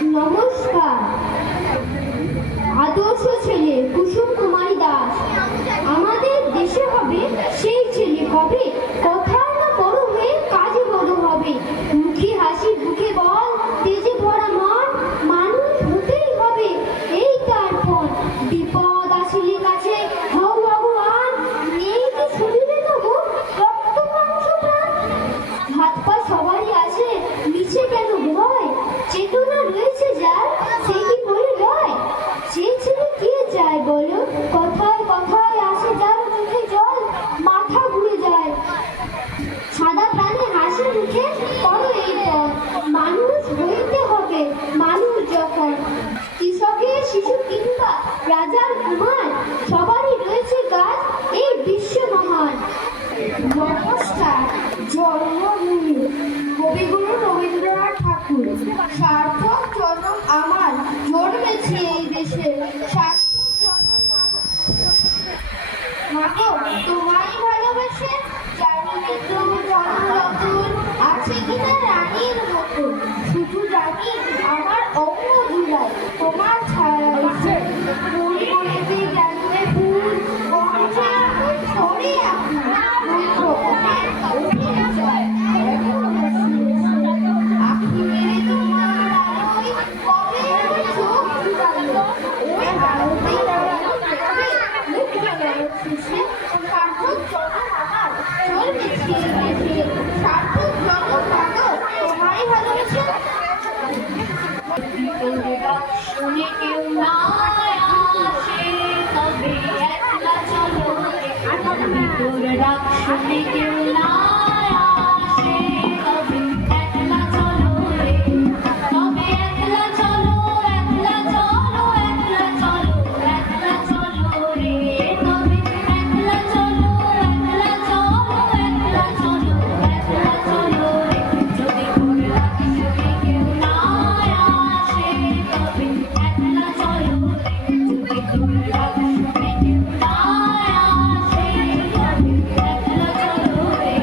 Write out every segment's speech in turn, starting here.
নমস্কার। আদর্শ ছেলে কুসুম কুমারী দাস। আমাদের দেশে হবে সেই ছেলে কবে কথায় না বড় হয়ে কাজে বড় হবে। মুখে হাসি বুকে বল তেজে ভরা মন, মানুষ হতেই হবে এই তার ফল। বিপদ আসিলে কাছে হও ভগবান, নেই কি শুনিলে তবু রক্ত মাংস প্রাণ। হাত পা সবারই আছে, মিছে কেন ভয়? চেতনা রয়েছে যার, সে কি করে রয়? সে ছেলে কে চায় বলো? কথায় কথায় আসে যার মুখে জল, মাথা ঘুরে যায়। সাদা প্রাণে হাসি মুখে করো এই পথ। মানুষ হইতে হবে মানুষ যখন। কৃষকের শিশু কিংবা রাজার কুমার, সবারই রয়েছে কাজ এই বিশ্ব মহান। নমস্কার। জন্মভূমি কবিগুরু রবীন্দ্রনাথ ঠাকুর। সার্থক জন্ম আমার, জন্মেছি এই দেশে। সার্থক জন্ম মাগো তোমায় ভালোবেসে। জানি বিদ্রোহ জনরতন আছে কিনা রানীর মতো। শুধু জানি আমার অঙ্গ জুড়ায় তোমার ছায়া এসে। ফুল বলেতে জানলে ফুল গঞ্জা ছড়ে আপনার আখি মেরে তোমার আলোয় কবে চোখ জুড়ালো। ওই আলোতেই সার্থক জন্ম আমার, জন্মেছি এই দেশে। সার্থক জন্ম মাগো তোমায় ভালোবেসে। শুনে কেউ না আসে তবে একলা চলো। তোর ডাক শুনে কেউ না আসে তবে একলা চলো রে। তবে একলা চলো, একলা চলো, একলা চলো, একলা চলো রে। তবে একলা চলো, একলা চলো, একলা চলো, একলা চলো রে। যদি তোর ডাক শুনে কেউ না আসে তবে একলা চলো রে। যদি তোর ডাক শুনে কেউ না আসে তবে একলা চলো রে।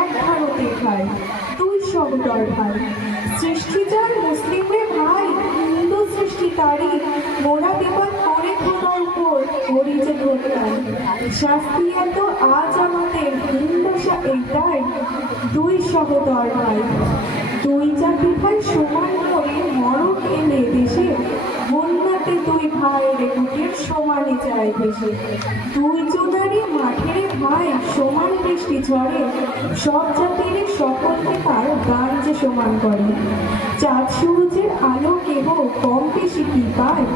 এক ভারতের ভাই, দুই সহোদর ভাই। সৃষ্টি যার মুসলিম রে ভাই, হিন্দু সৃষ্টি তারই, মোরা বিপদ করে খোদার উপর করি যে ঘটনায়। শাস্তি এত আজ আমাদের হিন্দশা এইটাই, দুই সহোদর ভাই। দুই জাতি ভাই সমান করে মরণ এলে দেশে, বন্যাতে দুই ভাইয়ের বুকের সমানে যায় ভেসে। দুই জোনারি মাঠের ভাই সমান বৃষ্টি ঝড়ে, সব জাতির সকলকে তার গান যে সমান করে। চাঁদ সূর্যের আলো কেহ কম বেশি কি পায়,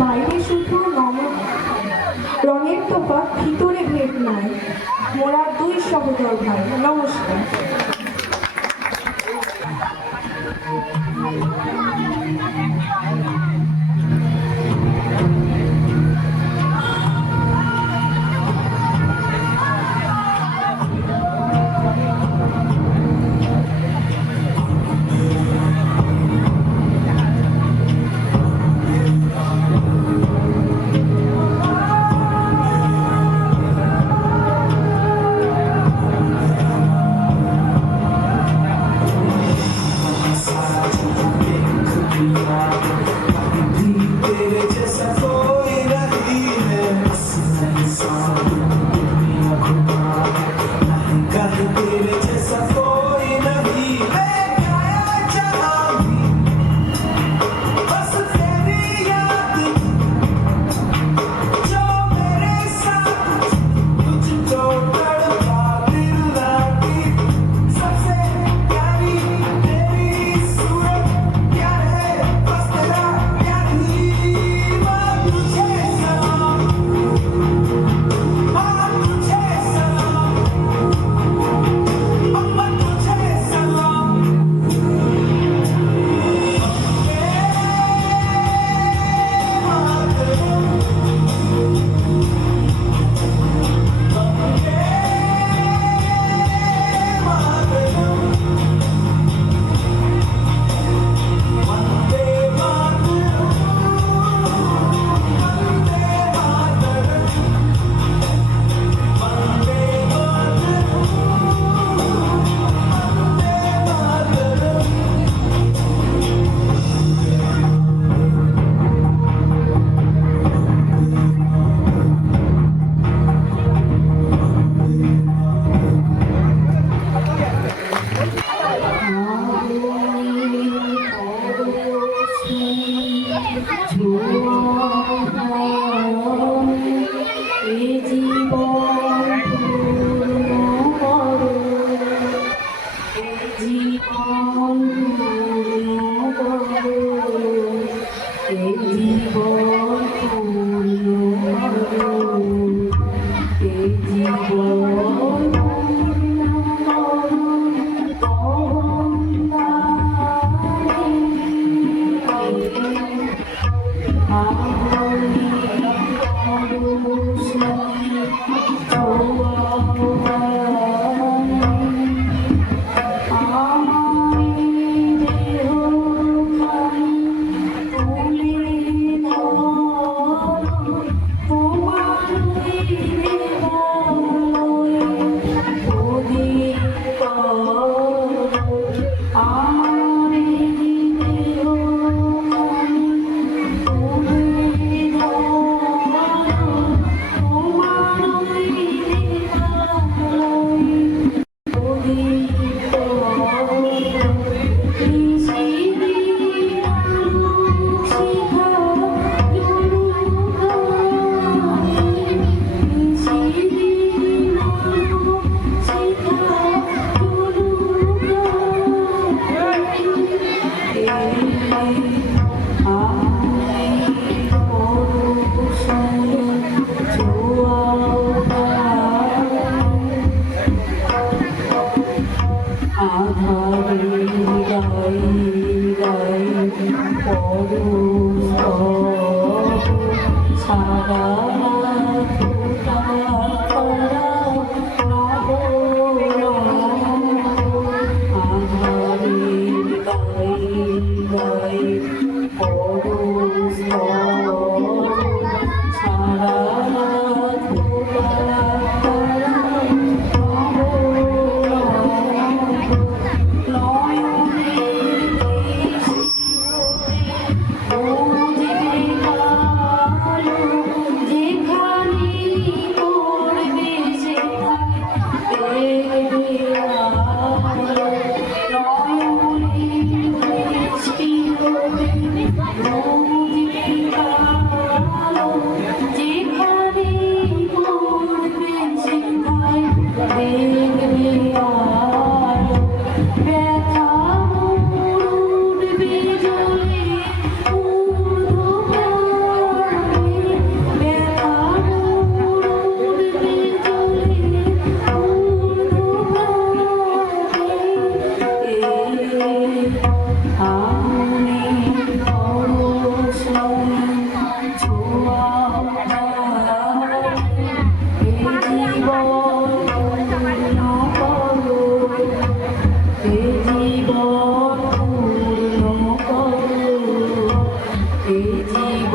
বাইরে শুধু রঙের তফাৎ, ভিতরে ভেদ নাই। মোরা দুই সহোদর ভাই। নমস্কার।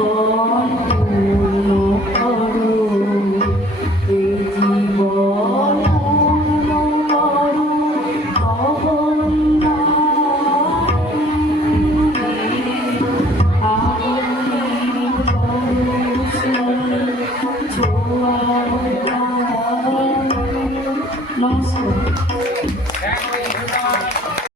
জীবন পূর্ণ করো, এই জীবন পূর্ণ করো, নমস্কার।